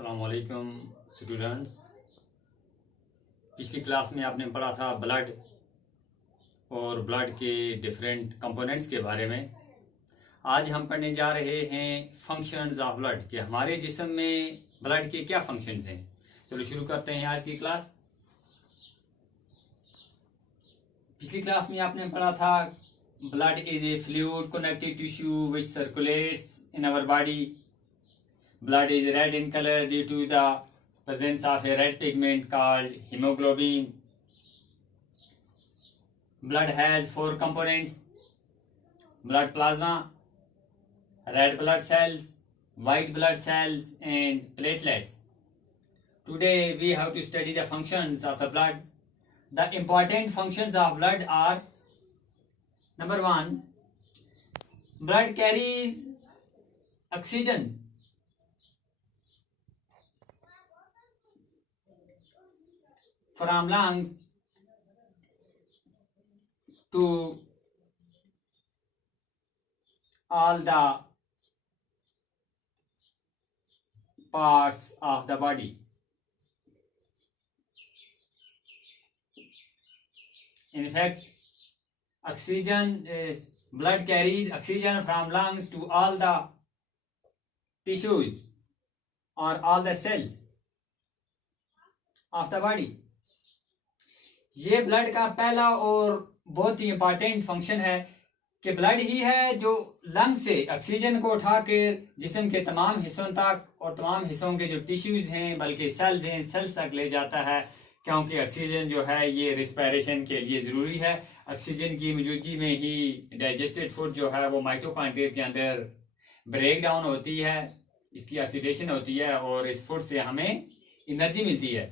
अस्सलामुअलैकुम स्टूडेंट्स। पिछली क्लास में आपने पढ़ा था ब्लड और ब्लड के डिफरेंट कंपोनेंट्स के बारे में। आज हम पढ़ने जा रहे हैं फंक्शंस ऑफ ब्लड, कि हमारे जिस्म में ब्लड के क्या फंक्शंस हैं। चलो शुरू करते हैं आज की क्लास। पिछली क्लास में आपने पढ़ा था blood is a fluid connective tissue which circulates in our body. Blood is red in color due to the presence of a red pigment called hemoglobin. Blood has 4 components: blood plasma, red blood cells, white blood cells, and platelets. Today we have to study the functions of the blood. The important functions of blood are: number 1, blood carries oxygen from lungs to all the parts of the body. In fact, blood carries oxygen from lungs to all the tissues or all the cells of the body. ये blood का पहला और बहुत ही important function है कि blood ही है जो lung से ऑक्सीजन को उठाकर जिस्म के तमाम हिस्सों तक और तमाम हिस्सों के जो टिश्यूज हैं बल्कि सेल्स हैं सेल्स तक ले जाता है, क्योंकि ऑक्सीजन जो है ये रिस्पायरेशन के लिए ज़रूरी है। ऑक्सीजन की मौजूदगी में ही डाइजेस्टेड फूड जो है वो माइटोकॉन्ड्रिया के अंदर ब्रेक डाउन होती है, इसकी ऑक्सीडेशन होती है और इस फूड से हमें एनर्जी मिलती है।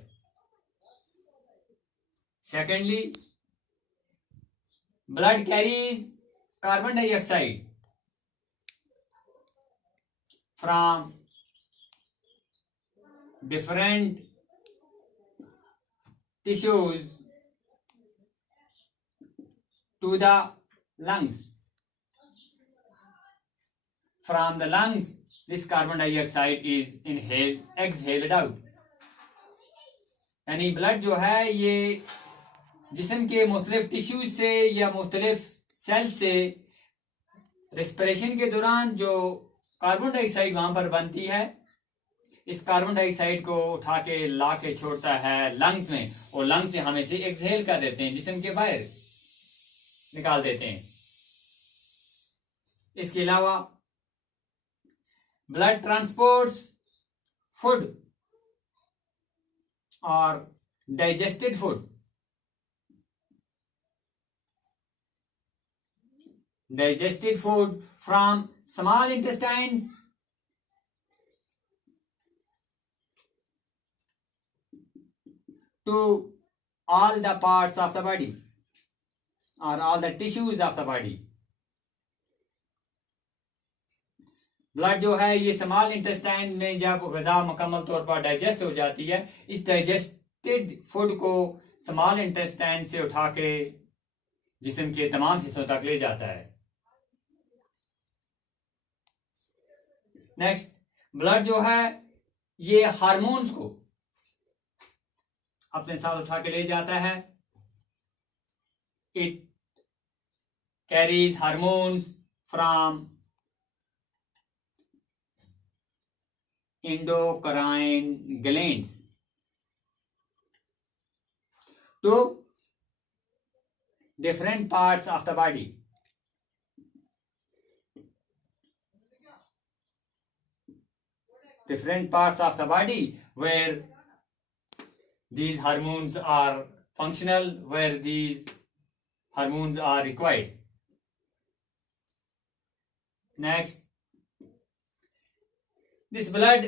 Secondly, blood carries carbon dioxide from different tissues to the lungs. From the lungs, this carbon dioxide is exhaled out. यानी ब्लड जो है ये जिस्म के मुख्तलिफ टिश्यूज से या मुख्तलिफ सेल से रेस्पिरेशन के दौरान जो कार्बन डाइऑक्साइड वहां पर बनती है, इस कार्बन डाइऑक्साइड को उठा के ला के छोड़ता है लंग्स में और लंग्स से हम इसे एक्सहेल कर देते हैं, जिस्म के बाहर निकाल देते हैं। इसके अलावा ब्लड ट्रांसपोर्ट्स फूड और digested food from small intestines to all the parts of the body or all the tissues of the body. Blood जो है ये स्मॉल इंटेस्टाइन में जब ग़िज़ा मुकम्मल तौर पर डाइजेस्ट हो जाती है, इस डाइजेस्टेड फूड को स्मॉल इंटेस्टाइन से उठा के जिस्म के तमाम हिस्सों तक ले जाता है। नेक्स्ट, ब्लड जो है ये हार्मोन्स को अपने साथ उठा के ले जाता है। It carries hormones from endocrine glands to different parts of the body. Different parts of the body where these hormones are functional, where these hormones are required. Next, this blood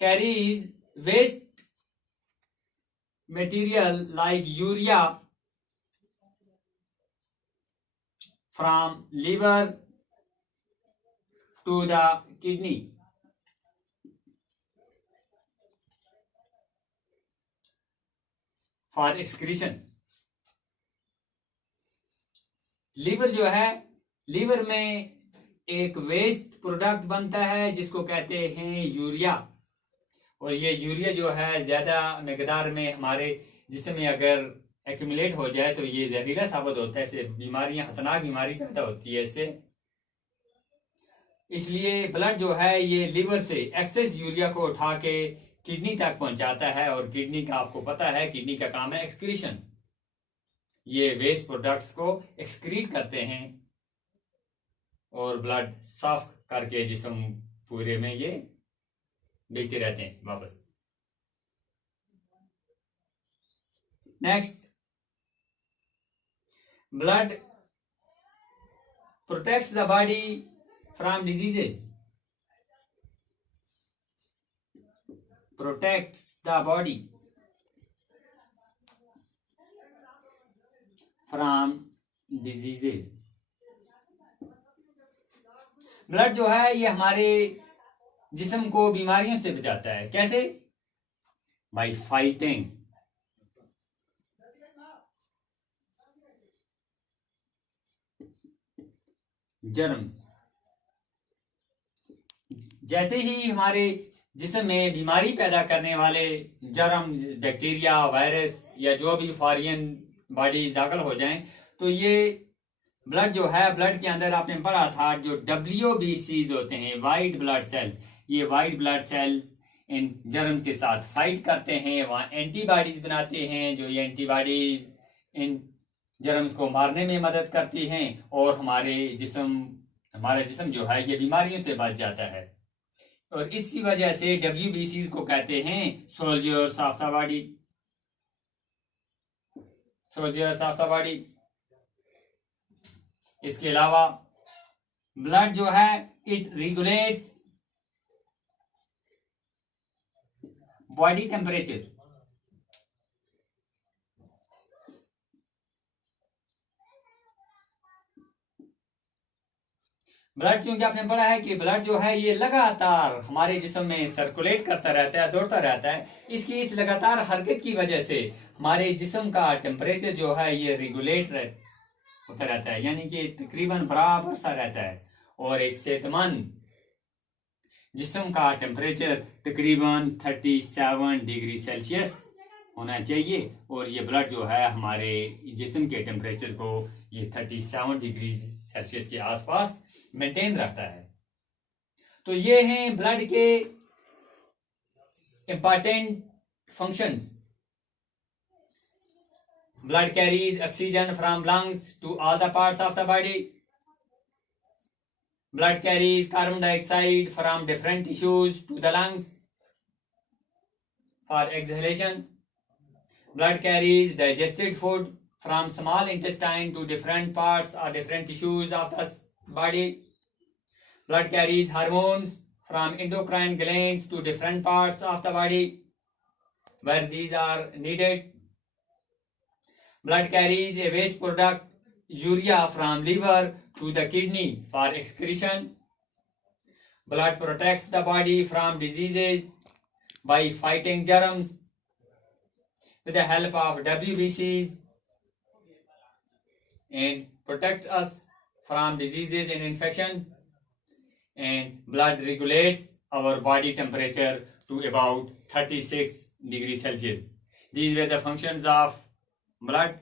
carries waste material like urea from liver to the kidney. For excretion. Liver जो है, liver में एक waste product बनता है जिसको कहते हैं urea. और ये यूरिया जो है ज़्यादा मकदार में हमारे जिस्म में अगर एक्यूमुलेट हो जाए तो ये जहरीला साबित होता है, इससे बीमारियां, खतरनाक बीमारी पैदा होती है इससे। इसलिए ब्लड जो है ये लिवर से एक्सेस यूरिया को उठा के किडनी तक पहुंचाता है, और किडनी का आपको पता है किडनी का काम है एक्सक्रीशन, ये वेस्ट प्रोडक्ट्स को एक्सक्रीट करते हैं और ब्लड साफ करके जिस्म पूरे में ये भेजते रहते हैं वापस। Next, blood protects the body from diseases, protects the body from diseases। Blood जो है ये हमारे जिस्म को बीमारियों से बचाता है। कैसे? Bye fighting germs. जैसे ही हमारे जिस्म में बीमारी पैदा करने वाले जर्म, बैक्टीरिया, वायरस या जो भी फॉरेन बॉडीज दाखिल हो जाएं, तो ये ब्लड जो है, ब्लड के अंदर आपने पढ़ा था जो WBCs होते हैं, वाइट ब्लड सेल्स, ये वाइट ब्लड सेल्स इन जर्म के साथ फाइट करते हैं, वहाँ एंटीबॉडीज बनाते हैं, जो ये एंटीबॉडीज इन जर्म्स को मारने में मदद करती हैं और हमारा जिस्म जो है ये बीमारियों से बच जाता है। और इसी वजह से WBCs को कहते हैं soldiers of the body, soldiers of the body. इसके अलावा ब्लड जो है it regulates body temperature. Blood, क्योंकि आपने पढ़ा है कि ब्लड जो है ये लगातार हमारे जिस्म में सर्कुलेट करता रहता है, दौड़ता रहता है। इसकी इस लगातार हरकत की वजह से हमारे जिस्म का टेम्परेचर जो है ये रेगुलेट होता रहता है, यानी कि तकरीबन बराबर सा रहता है। और एक सेहतमंद जिस्म का टेम्परेचर तकरीबन 37 डिग्री सेल्सियस होना चाहिए, और ये ब्लड जो है हमारे जिस्म के टेम्परेचर को ये 37 डिग्री सेल्सियस के आसपास मेंटेन रखता है। तो ये हैं ब्लड के important functions. Blood carries oxygen from lungs to all the parts of the body. Blood carries carbon dioxide from different tissues to the lungs for exhalation. Blood carries digested food from small intestine to different parts or different tissues of the body. Blood carries hormones from endocrine glands to different parts of the body where these are needed. Blood carries a waste product, urea, from liver to the kidney for excretion. Blood protects the body from diseases by fighting germs with the help of WBCs and protect us from diseases and infections. And blood regulates our body temperature to about 36 degrees Celsius. These were the functions of blood.